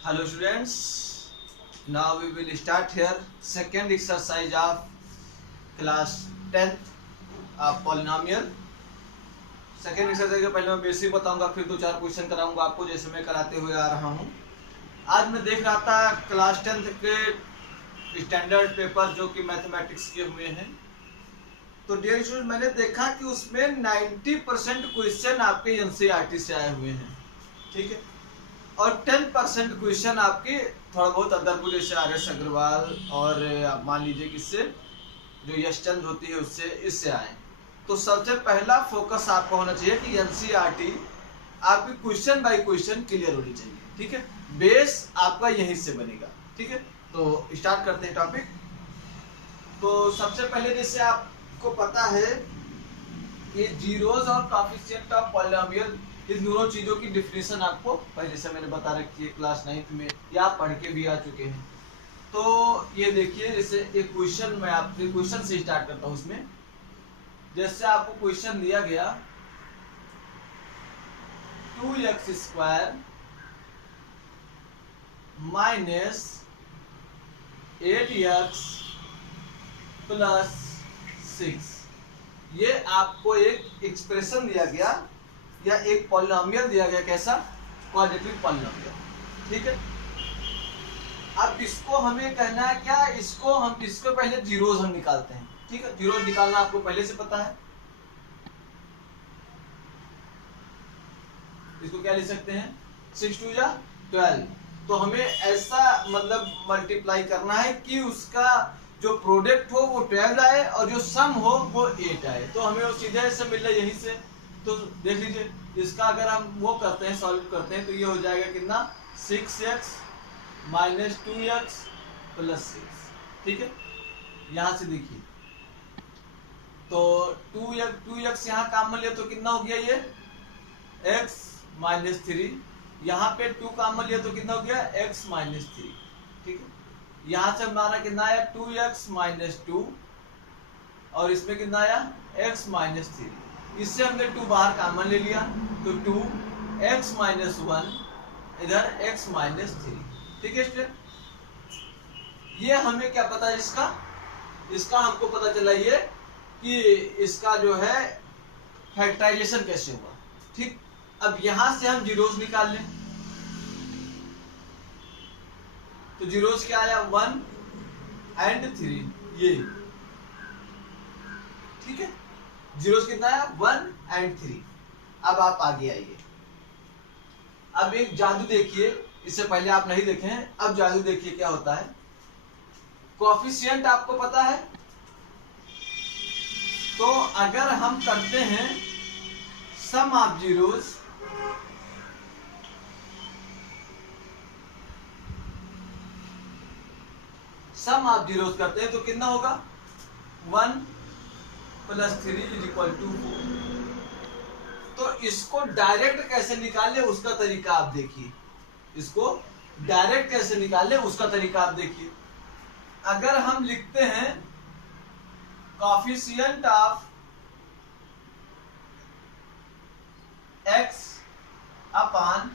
Hello students, now we will start here second exercise of class 10th of polynomial. Second exercise के पहले मैं basic बताऊंगा, फिर दो चार क्वेश्चन कराऊंगा आपको जैसे मैं कराते हुए आ रहा हूं। आज मैं देख रहा था क्लास 10th के स्टैंडर्ड पेपर जो कि मैथमेटिक्स के हुए हैं, तो डियर स्टूडेंट मैंने देखा कि उसमें 90% क्वेश्चन आपके एनसीईआरटी से आए हुए हैं, ठीक है, और 10% क्वेश्चन आपके थोड़ा बहुत अदरपुर जैसे RS अग्रवाल और आप मान लीजिए किससे जो यशचंद्र होती है उससे इससे आए। तो सबसे पहला फोकस आपका होना चाहिए कि एनसीईआरटी आपकी क्वेश्चन बाय क्वेश्चन क्लियर होनी चाहिए, ठीक है, बेस आपका यहीं से बनेगा, ठीक है। तो स्टार्ट करते हैं टॉपिक। तो सबसे पहले जैसे आपको पता है कि जीरोज और कोएफिशिएंट ऑफ पॉलिनोमियल, इन दोनों चीजों की डिफिनेशन आपको पहले से मैंने बता रखी है क्लास 9th में, या आप पढ़ के भी आ चुके हैं। तो ये देखिए, जैसे एक क्वेश्चन मैं आपसे क्वेश्चन से स्टार्ट करता हूं। इसमें जैसे आपको क्वेश्चन दिया गया 2x² माइनस 8x प्लस 6, ये आपको एक एक्सप्रेशन दिया गया या एक पॉलिनोमियल दिया गया, कैसा क्वाड्रेटिक पॉलिनोमियल, ठीक है। अब इसको हमें कहना है क्या, इसको पहले जीरोज हम निकालते हैं, ठीक है। जीरोज निकालना आपको पहले से पता है। इसको क्या लिख सकते हैं, 6 2 जा 12। तो हमें ऐसा मतलब मल्टीप्लाई करना है कि उसका जो प्रोडक्ट हो वो 12 आए और जो सम हो वो 8 आए। तो हमें वो सीधे से मिल रहा है यहीं से। तो देख लीजिए, इसका अगर हम वो करते हैं, सॉल्व करते हैं, तो ये हो जाएगा कितना, 6x माइनस 2x प्लस 6, ठीक है। यहां से देखिए, तो 2x यहाँ काम में लिया तो कितना हो गया, ये x माइनस 3, यहाँ पे 2 काम में लिया तो कितना हो गया, x माइनस 3, ठीक है। यहाँ से हमारा कितना आया 2x माइनस 2, और इसमें कितना आया x माइनस 3। इससे हमने 2 बाहर कॉमन ले लिया तो 2x माइनस 1, इधर x माइनस 3, ठीक है स्टूडेंट। ये हमें क्या पता है, इसका हमको पता चला ये कि इसका जो है फैक्टराइजेशन कैसे हुआ, ठीक। अब यहां से हम जीरोस निकाल लें, तो जीरोस क्या आया 1 एंड 3, ये ठीक है। जीरोस कितना आया 1 एंड 3। अब आप आगे आइए, अब एक जादू देखिए, इससे पहले आप नहीं देखे हैं, अब जादू देखिए क्या होता है। कोएफिशिएंट आपको पता है, तो अगर हम करते हैं sum of zeros, sum of zeros करते हैं तो कितना होगा 1 प्लस 3 इज इक्वल टू 4। तो इसको डायरेक्ट कैसे निकाले उसका तरीका आप देखिए, इसको डायरेक्ट कैसे निकाले उसका तरीका आप देखिए। अगर हम लिखते हैं coefficient of x upon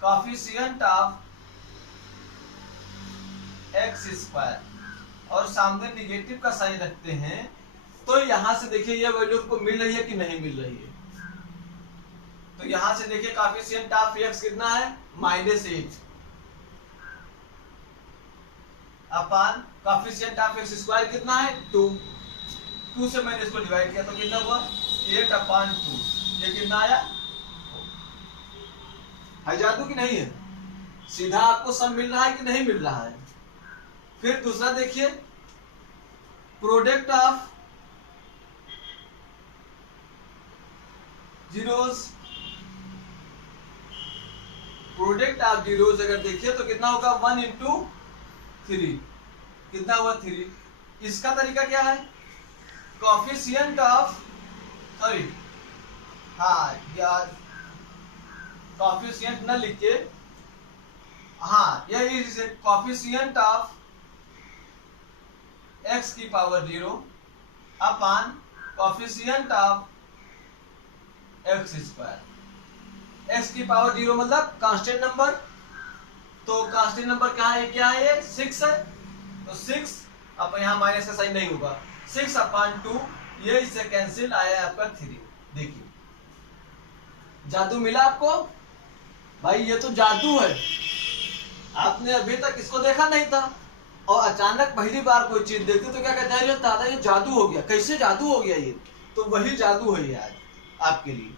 coefficient of x² और सामने निगेटिव का साइन रखते हैं, तो यहां से देखिए ये वैल्यू को मिल रही है कि नहीं मिल रही है। तो यहां से देखिए कोएफिशिएंट ऑफ x कितना है -8 अपॉन कोएफिशिएंट ऑफ x² कितना है 2 से मैंने इसको डिवाइड किया तो कितना हुआ 8/2। ये कितना आया, है जादू की नहीं है, सीधा आपको सम मिल रहा है कि नहीं मिल रहा है। फिर दूसरा देखिए, product of zeros, product of zeros अगर देखिए तो कितना होगा 1 इंटू 3, कितना हुआ 3। इसका तरीका क्या है, कोएफिशिएंट ऑफ कोएफिशिएंट न लिख के, हाँ यही कोएफिशिएंट ऑफ x की power 0 upon coefficient of x²। x की पावर 0 मतलब कांस्टेंट नंबर, तो कांस्टेंट नंबर क्या है, क्या है ये 6 है, तो 6 अब यहाँ माइनस का साइन नहीं होगा, 6/2 ये इससे कैंसिल आया है आपका 3। देखिए जादू मिला आपको भाई, ये तो जादू है, आपने अभी तक इसको देखा नहीं था और अचानक पहली बार कोई चीज देखते तो क्या कहते हैं, दादा ये जादू हो गया, कैसे जादू हो गया ये, तो वही जादू है ये आज आपके लिए।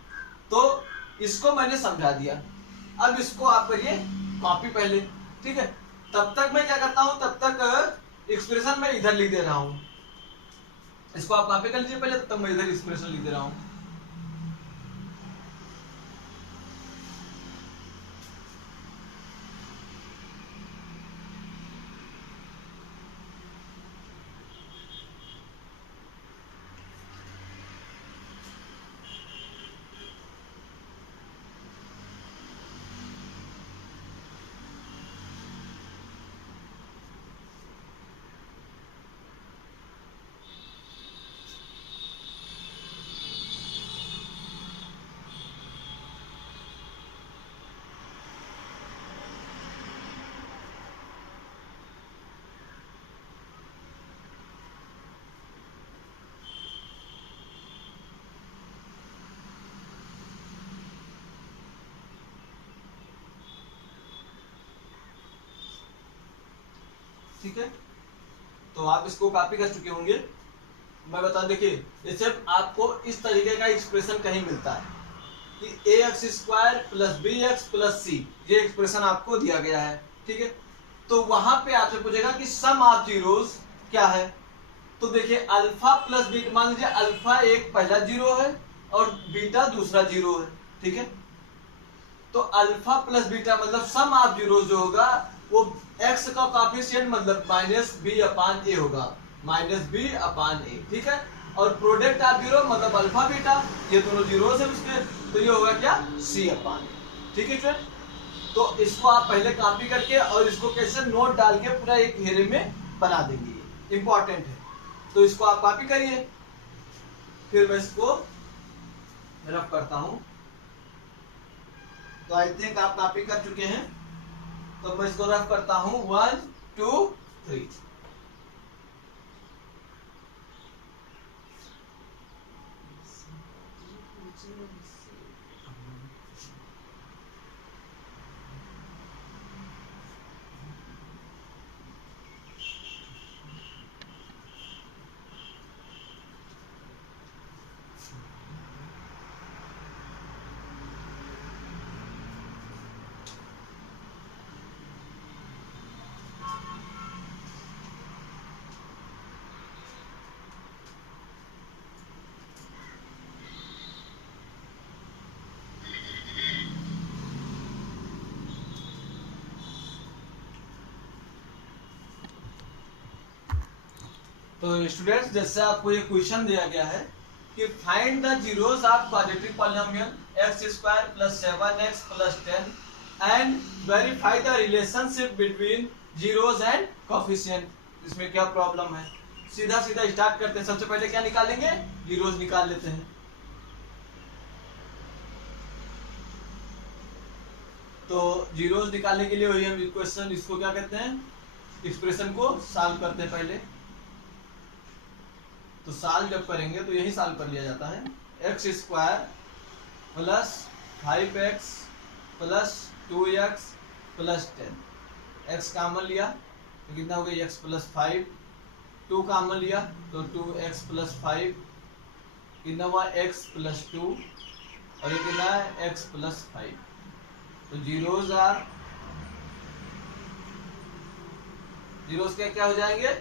तो इसको मैंने समझा दिया, अब इसको आप करिए कॉपी पहले, ठीक है। तब तक मैं क्या करता हूं, तब तक एक्सप्रेशन मैं इधर लिख दे रहा हूं, इसको आप कॉपी कर लीजिए पहले, तब तक मैं इधर एक्सप्रेशन लिख दे रहा हूं। ठीक है, तो आप इसको कॉपी कर चुके होंगे, मैं बता, देखिए जैसे आपको इस तरीके का एक्सप्रेशन कहीं मिलता है कि ax² + bx + c, ये एक्सप्रेशन आपको दिया गया है, ठीक है। तो वहां पे आपसे पूछेगा कि सम ऑफ जीरोस क्या है, तो देखिए अल्फा प्लस बीटा, मान लीजिए अल्फा एक पहला जीरो है और बीटा दूसरा जीरो है, ठीक है। तो अल्फा प्लस बीटा मतलब सम ऑफ जीरोस जो होगा वो x का कोएफिशिएंट मतलब -b/a होगा, -b/a, ठीक है। और प्रोडक्ट ऑफ जीरो मतलब अल्फा बीटा, ये दोनों जीरोस है उसके, तो ये होगा क्या c/a, ठीक है फ्रेंड। तो इसको आप पहले कॉपी करके और इसको कैसे नोट डाल के पूरा एक घेरे में बना देंगे, इंपॉर्टेंट है। तो इसको आप कॉपी करिए, फिर मैं इसको रफ करता हूं। तो आई थिंक आप कॉपी कर चुके हैं, तो मैं इसको रफ करता हूं 1 2 3। तो स्टूडेंट्स, जैसे आपको ये क्वेश्चन दिया गया है कि find the zeros of quadratic polynomial x² + 7x + 10 and verify the relationship between zeros and coefficient. इसमें क्या प्रॉब्लम है, सीधा सीधा स्टार्ट करते हैं। सबसे पहले क्या निकालेंगे, जीरोस निकाल लेते हैं। तो जीरोस निकालने के लिए वही हम क्वेश्चन, इसको क्या कहते हैं, एक्सप्रेशन को सॉल्व करते हैं पहले। तो सॉल्व जब करेंगे तो यही सॉल्व कर लिया जाता है, x² + 5x + 2x + 10, x common लिया तो कितना हो गया x + 5, 2 कॉमन लिया तो 2x + 5, कितना हुआ x + 2, और ये कितना है x + 5। तो जीरोस क्या हो जाएंगे,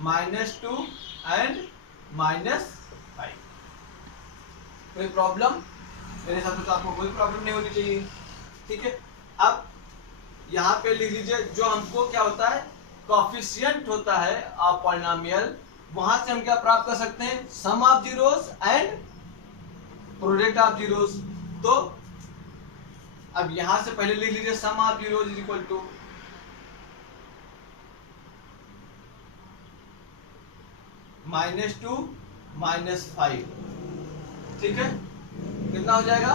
-2 एंड -5। कोई प्रॉब्लम, मेरे हिसाब से तो आपको कोई प्रॉब्लम नहीं होनी चाहिए, ठीक है। अब यहाँ पे लिख लीजिए, जो हमको क्या होता है, कोएफिशिएंट होता है ऑफ पॉलिनोमियल, वहां से हम क्या प्राप्त कर सकते हैं, sum of zeros and product of zeros. तो अब यहां से पहले लिख लीजिए सम ऑफ जीरोस = -2 -5, ठीक है। कितना हो जाएगा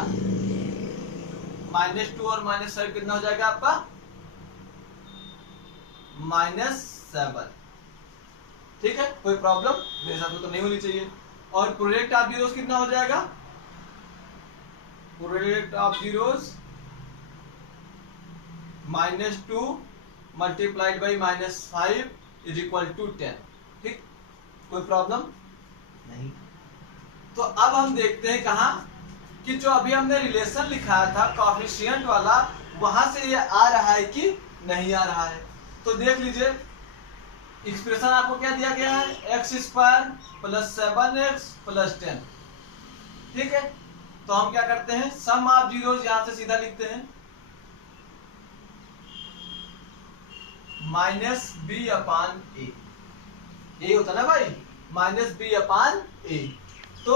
-2 और -5 कितना हो जाएगा आपका -7। ठीक है, कोई प्रॉब्लम मेरे हिसाब से तो नहीं होनी चाहिए। और प्रोडक्ट ऑफ जीरोस कितना हो जाएगा, product of zeros -2 multiplied by -5 is equal to 10। ठीक, कोई प्रॉब्लम नहीं। तो अब हम देखते हैं कहा कि जो अभी हमने रिलेशन लिखाया था कोएफिशिएंट वाला, वहां से ये आ रहा है कि नहीं आ रहा है। तो देख लीजिए, एक्सप्रेशन आपको क्या दिया गया है, x² + 7x + 10। ठीक है, तो हम क्या करते हैं, सम ऑफ जीरोस यहां से सीधा लिखते हैं, -b/a। यही होता ना भाई, -b/a। तो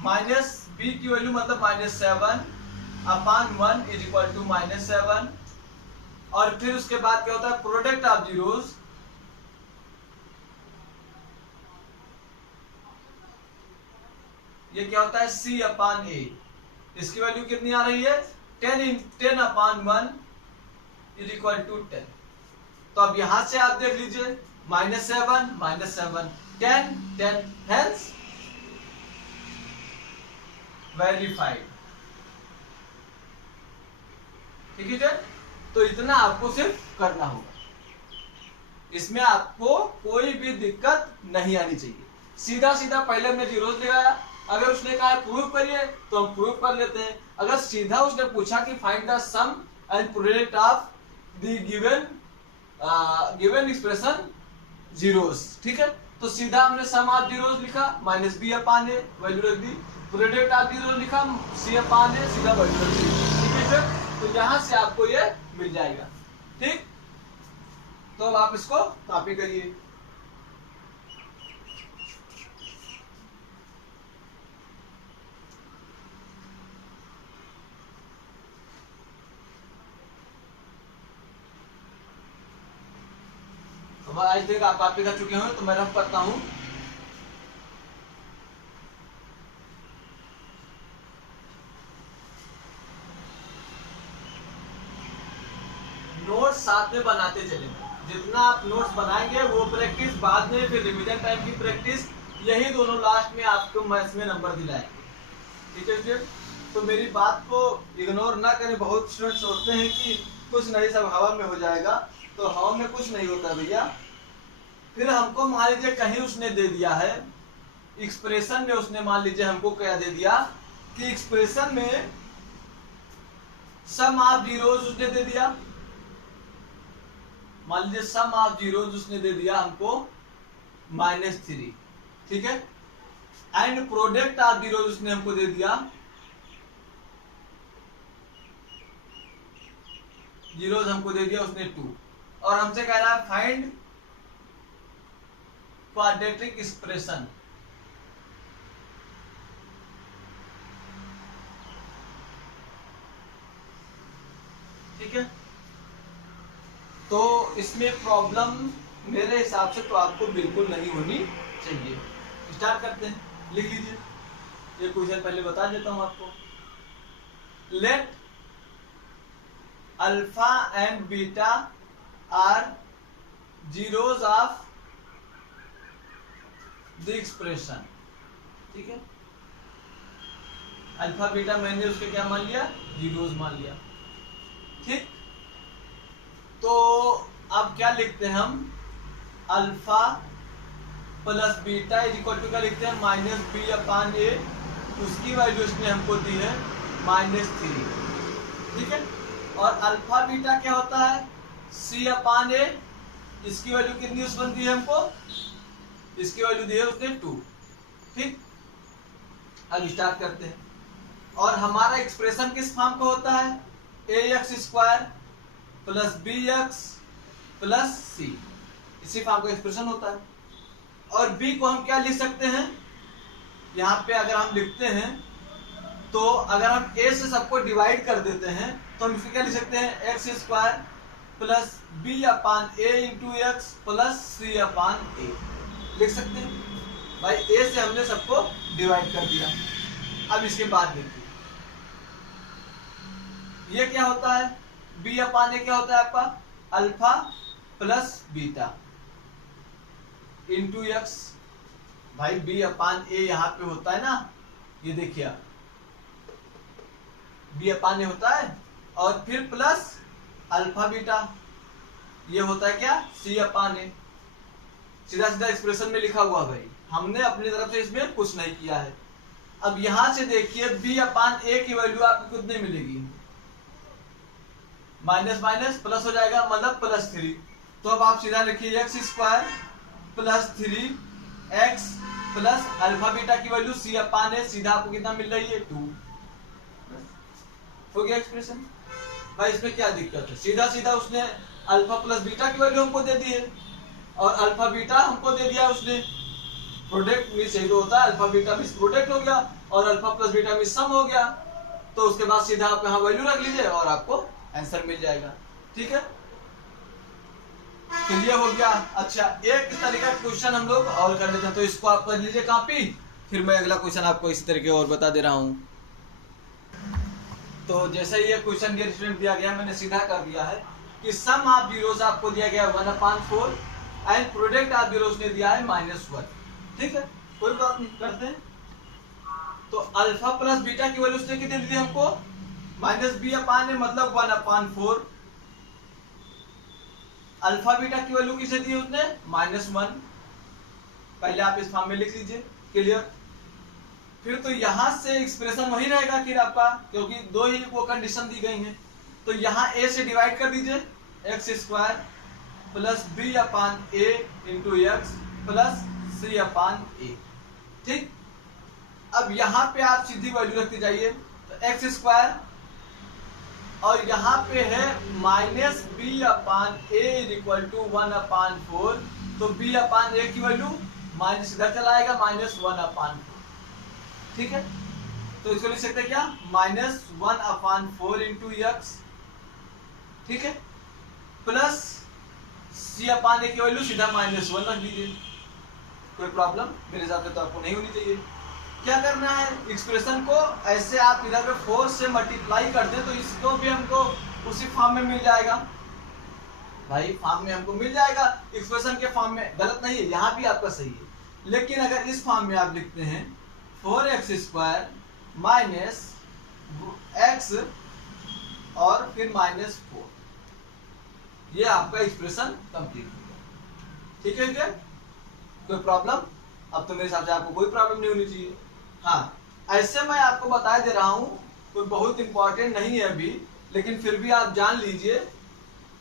-b की वैल्यू मतलब -7/1 इज इक्वल टू -7। और फिर उसके बाद क्या होता है, प्रोडक्ट ऑफ जीरोस ये क्या होता है, c/a। इसकी वैल्यू कितनी आ रही है, 10/1 इज इक्वल टू 10। तो अब यहां से आप देख लीजिए, -7 -7 10 10 हेंस वेरीफाइड। ठीक है, तो इतना आपको सिर्फ करना होगा, इसमें आपको कोई भी दिक्कत नहीं आनी चाहिए। सीधा सीधा पहले हमने जीरोस लगाया, अगर उसने कहा प्रूव करिए तो हम प्रूव कर लेते हैं। अगर सीधा उसने पूछा कि find the sum and product of the given expression zeros, ठीक है, तो सीधा हमने सम ऑफ जीरोस लिखा -b/a वैल्यू रख दी, प्रोडक्ट ऑफ जीरोस लिखा c/a सीधा वैल्यू रख दी। ठीक है, तो यहां से आपको ये मिल जाएगा। ठीक, तो अब आप इसको कॉपी करिए। आज तक आप कॉपी कर चुके हो तो मैं रफ करता हूं। नोट्स साथ में बनाते चलेंगे, जितना आप नोट्स बनाएंगे वो प्रैक्टिस बाद में, फिर रिवीजन टाइम की प्रैक्टिस, यही दोनों लास्ट में आपको मैथ्स में नंबर दिलाएंगे। ठीक है स्टूडेंट, तो मेरी बात को इग्नोर ना करें। बहुत स्टूडेंट सोचते हैं कि कुछ नहीं, सब हवा में हो जाएगा, तो हवा में कुछ नहीं होता भैया। फिर हमको मान लीजिए कहीं उसने दे दिया है एक्सप्रेशन में, उसने मान लीजिए हमको क्या दे दिया कि एक्सप्रेशन में सम ऑफ जीरोस उसने दे दिया, मान लीजिए सम ऑफ जीरोस उसने दे दिया हमको -3। ठीक है, एंड प्रोडक्ट ऑफ जीरोस उसने हमको दे दिया, जीरोस हमको दे दिया उसने 2, और हमसे कह रहा है फाइंड क्वाड्रेटिक एक्सप्रेशन। ठीक है, तो इसमें प्रॉब्लम मेरे हिसाब से तो आपको बिल्कुल नहीं होनी चाहिए। स्टार्ट करते हैं, लिख लीजिए, ये क्वेश्चन पहले बता देता हूं आपको। Let alpha and beta are zeros of the expression. ठीक है, अल्फा बीटा मैंने उसके क्या मान लिया, जीरोस मान लिया। ठीक, तो अब क्या लिखते हैं हम, alpha plus beta is equal to क्या लिखते हैं, -b/a। उसकी वैल्यू उसने हमको दी है -3। ठीक है, और अल्फा बीटा क्या होता है, c/a। इसकी वैल्यू कितनी उस दी है हमको, इसकी वैल्यू दी है उसने 2। ठीक, अब स्टार्ट करते हैं। और हमारा एक्सप्रेशन किस फॉर्म का होता है, ax² + bx + c, इसी फॉर्म का एक्सप्रेशन होता है। और b को हम क्या लिख सकते हैं, यहाँ पे अगर हम लिखते हैं तो अगर हम a से सबको डिवाइड कर देते हैं तो हम इसको क्या लिख सकते हैं, x² + b/a × x + c/a लिख सकते हैं। भाई a से हमने सबको डिवाइड कर दिया। अब इसके बाद देखिए, ये क्या होता है, बी अपान ए क्या होता है आपका, alpha plus beta into x. भाई बी अपान ए यहाँ पे होता है ना, ये देखिए आप, बी अपान ए होता है और फिर प्लस अल्फा बीटा, ये होता है क्या, सी अपान ए। सीधा सीधा एक्सप्रेशन में लिखा हुआ भाई, हमने अपनी तरफ से इसमें कुछ नहीं किया है। अब यहां से देखिए बी अपान ए की वैल्यू आपको कितनी मिलेगी, माइनस माइनस प्लस हो जाएगा, मतलब +3। तो अब आप सीधा लिखिए x square plus 3 x plus alpha beta की वैल्यू सी अपान ए, सीधा आपको कितना मिल रही है, 2। हो गया एक्सप्रेशन। भाई इसमें क्या दिक्कत है, सीधा सीधा उसने अल्फा प्लस बीटा की वैल्यू हमको दे दी है और अल्फा बीटा हमको दे दिया उसने। प्रोडक्ट में सही तो होता है, अल्फा बीटा में प्रोडक्ट हो गया और अल्फा प्लस बीटा में सम हो गया। तो उसके बाद सीधा आप यहाँ वैल्यू रख लीजिए और आपको आंसर मिल जाएगा। ठीक है, तो ये हो गया। अच्छा, एक तरीका क्वेश्चन हम लोग और कर लेते हैं, तो इसको आप कर लीजिए कॉपी, फिर मैं अगला क्वेश्चन आपको इस तरीके और बता दे रहा हूँ। तो जैसे ये क्वेश्चन डियर स्टूडेंट दिया गया, मैंने सीधा कर दिया है कि सम ऑफ जीरोस आपको दिया गया 1/4 एंड प्रोडक्ट ऑफ जीरोस ने दिया है -1। ठीक है, कोई बात नहीं, करते हैं। तो अल्फा प्लस बीटा की वैल्यू उसने कितनी दी हमको, -b अपान ए, मतलब 1/4। अल्फा बीटा की वैल्यू किसे दी उसने, -1। पहले आप इस फॉर्म में लिख लीजिए, क्लियर। फिर तो यहां से एक्सप्रेशन वही रहेगा फिर आपका, क्योंकि दो ही वो कंडीशन दी गई हैं। तो यहाँ a से डिवाइड कर दीजिए, एक्स स्क्वायर प्लस बी अपान ए इंटू एक्स प्लस सी अपान ए। ठीक, अब यहाँ पे आप सीधी वैल्यू रखते जाइए, तो एक्स स्क्वायर और यहाँ पे है -b upon a equal to 1/4। तो b अपान ए की वैल्यू माइनस इधर चला आएगा, -1/4। ठीक है, तो इसको लिख सकते हैं क्या, -1/4 इंटू एक्स। ठीक है, प्लस सी अपान ए की वैल्यू सीधा -1 रख दीजिए। कोई प्रॉब्लम मेरे हिसाब से तो आपको नहीं होनी चाहिए। क्या करना है, एक्सप्रेशन को ऐसे आप इधर पे 4 से मल्टीप्लाई कर दें तो इसको भी हमको उसी फॉर्म में मिल जाएगा। भाई फॉर्म में हमको मिल जाएगा, एक्सप्रेशन के फॉर्म में, गलत नहीं है, यहाँ भी आपका सही है। लेकिन अगर इस फॉर्म में आप लिखते हैं 4x² माइनस x और फिर -4, ये आपका एक्सप्रेशन कंप्लीट हो गया। ठीक है क्या, कोई प्रॉब्लम, अब तो मेरे हिसाब से आपको कोई प्रॉब्लम नहीं होनी चाहिए। हाँ, ऐसे मैं आपको बता दे रहा हूं, कोई बहुत इंपॉर्टेंट नहीं है अभी, लेकिन फिर भी आप जान लीजिए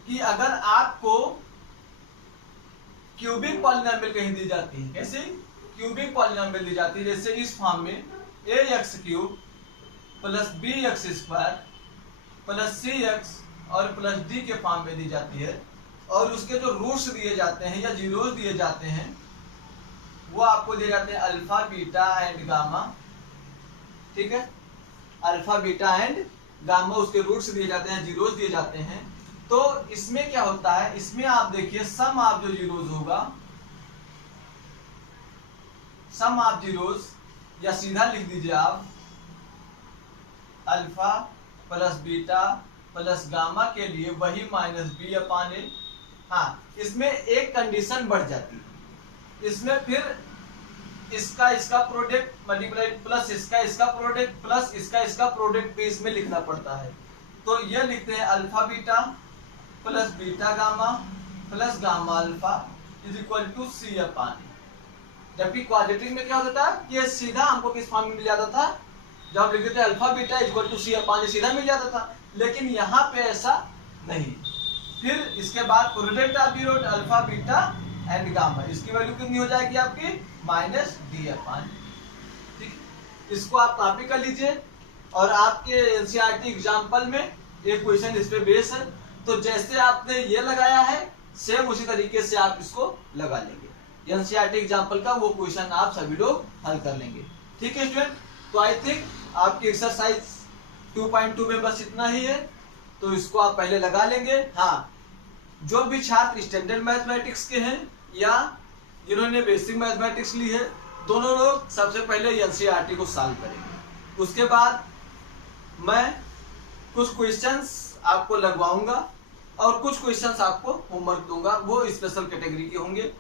कि अगर आपको क्यूबिक पॉलिनोमियल कहीं दी जाती है, कैसे क्यूबिक पॉलिनोमियल दी जाती है, जैसे इस फॉर्म में ax³ plus bx² plus cx और प्लस d के फॉर्म में दी जाती है, और उसके जो रूट्स दिए जाते हैं या जीरोस दिए जाते हैं वो आपको दिए जाते हैं अल्फा बीटा एंड गामा। ठीक है, अल्फा बीटा एंड गामा, उसके रूट्स दिए जाते हैं, जीरोस दिए जाते हैं। तो इसमें क्या होता है, इसमें आप देखिए सम ऑफ जो जीरोस होगा, सम ऑफ जीरोस, या सीधा लिख दीजिए आप alpha plus beta plus gamma के लिए वही -b अपान ए। हाँ, इसमें एक कंडीशन बढ़ जाती है, इसमें फिर इसका प्रोडक्ट मल्टीप्लाई प्लस इसका प्रोडक्ट प्लस इसका प्रोडक्ट भी इसमें लिखना पड़ता है। तो ये लिखते हैं alpha beta plus beta gamma plus gamma alpha is equal to c upon a. जबकि क्वाड्रेटिक में क्या होता था, ये सीधा हमको किस फॉर्म में मिल जाता था, जब आप लिखते थे alpha beta equal to c upon ए, सीधा मिल जाता था। लेकिन यहाँ पे ऐसा नहीं। फिर इसके बाद product of zero alpha beta and gamma, इसकी वैल्यू कितनी हो जाएगी आपकी, -d अपान। ठीक, इसको आप कॉपी कर लीजिए और आपके एनसीईआरटी एग्जाम्पल में एक क्वेश्चन इस पे बेस है, तो जैसे आपने ये लगाया है सेम उसी तरीके से आप इसको लगा लेंगे। एनसीईआरटी एग्जाम्पल का वो क्वेश्चन आप सभी लोग हल कर लेंगे। ठीक है स्टूडेंट, तो आई थिंक आपकी एक्सरसाइज 2.2 में बस इतना ही है, तो इसको आप पहले लगा लेंगे। हाँ, जो भी छात्र स्टैंडर्ड मैथमेटिक्स के हैं या जिन्होंने बेसिक मैथमेटिक्स ली है, दोनों लोग सबसे पहले एनसीईआरटी को सॉल्व करेंगे। उसके बाद मैं कुछ क्वेश्चंस आपको लगवाऊंगा और कुछ क्वेश्चंस आपको होमवर्क दूंगा, वो स्पेशल कैटेगरी के होंगे,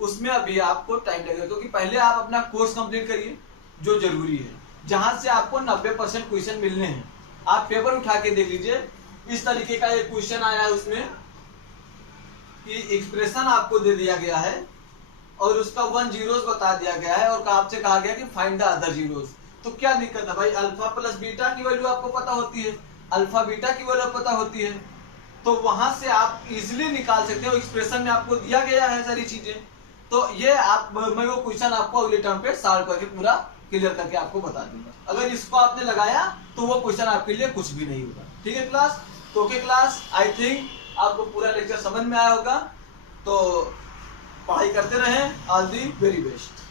उसमें अभी आपको टाइम लगेगा, क्योंकि पहले आप अपना कोर्स कंप्लीट करिए जो जरूरी है, जहां से आपको 90% क्वेश्चन मिलने हैं। आप पेपर उठा के देख लीजिए, इस तरीके का एक क्वेश्चन आया है उसमें कि एक्सप्रेशन आपको दे दिया गया है और उसका 1 जीरोस बता दिया गया है और आपसे कहा गया कि फाइंड द अदर जीरोस। तो क्या दिक्कत है भाई, अल्फा प्लस बीटा की वैल्यू आपको पता होती है, अल्फा बीटा की वैल्यू पता होती है, तो वहां से आप इजीली निकाल सकते हो। एक्सप्रेशन में आपको दिया गया है सारी चीजें, तो ये मैं वो क्वेश्चन आपको अगले टर्म पे सॉल्व करके पूरा क्लियर करके आपको बता दूंगा। अगर इसको आपने लगाया तो वो क्वेश्चन आपके लिए कुछ भी नहीं होगा। ठीक है क्लास, तो ओके क्लास, आई थिंक आपको पूरा लेक्चर समझ में आया होगा, तो पढ़ाई करते रहें। All the very best.